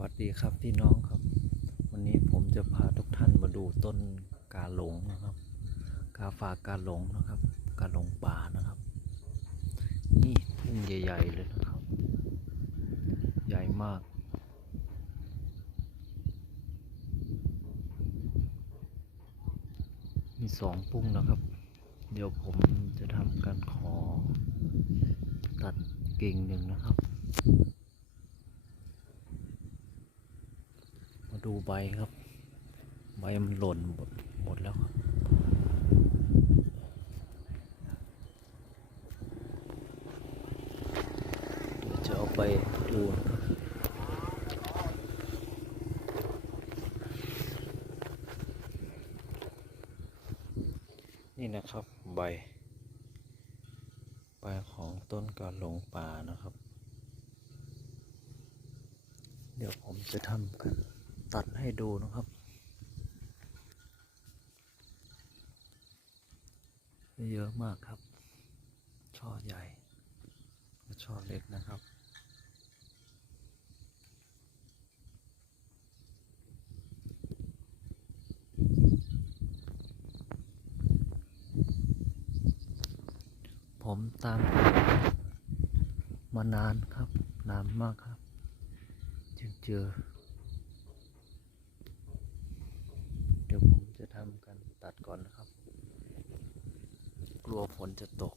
วัสดีครับพี่น้องครับ วันนี้ผมจะพาทุกท่านมาดูต้นกาหลงนะครับ กาฝากกาหลงนะครับ กาหลงป่านะครับ นี่ต้นใหญ่ๆเลยนะครับ ใหญ่มาก มีสองปุ้งนะครับ เดี๋ยวผมจะทำการขอ ตัดกิ่งหนึ่งนะครับ มา ดูใบครับ ใบมันหล่นหมดหมดแล้วครับเดี๋ยวจะเอาไปดูนี่นะครับใบ ใบของต้นกาหลงป่านะครับ เดี๋ยวผมจะทำกัน ตัดให้ดูนะครับเยอะมากครับ ช่อใหญ่และช่อเล็กนะครับ ผมตามมานานครับ นานมากครับ จึงเจอ เดี๋ยวผมจะทำการตัดก่อนนะครับ ก ลัวฝนจะตก